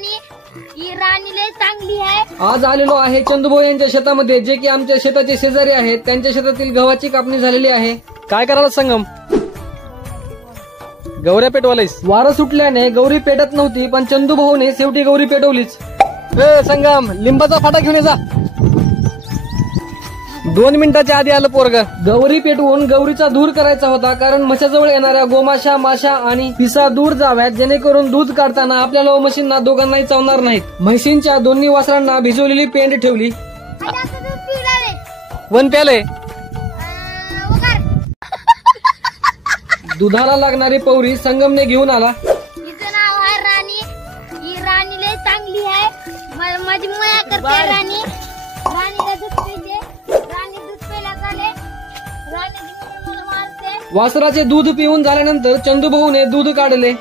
राणी, ही राणी लय चांगली आहे. आज आलेलो आहे चंदूभाऊ यांच्या शेतामध्ये, जे की आमच्या शेताचे शेजारी आहेत. त्यांच्या शेतातील गव्हाची कापणी झालेली आहे. काय करायला संगम? गौऱ्या पेटवालायस? वारं सुटल्याने गौरी पेटत नव्हती, पण चंदूभाऊने शेवटी गौरी पेटवलीच. संगम, लिंबाचा फाटा घेऊन ये जा. 2 मिनिटाच्या आधी आलं पोरग. गौरी पेटवून गौरीचा दूर करायचा होता, कारण म्हशाजवळ येणाऱ्या गोमाशा, माशा आणि पिसा दूर जाव्यात, जेणेकरून दूध काढताना आपल्याला व म्हशींना दोघांनाही चावणार नाहीत. म्हशींच्या दोन्ही वासरांना भिजवलेली पेंड ठेवली. वन प्याले. दुधाला लागणारी पवरी संगमने घेऊन आला. हिचं नाव आहे राणी, ही राणी लय चांगली आहे. माझी माया करते राणी. राणीला दूध पिते, राणी दूध प्यायला चाले, राणी मला मारते. वासराचे दूध पिऊन झाल्यानंतर चंदूभाऊने दूध काढले.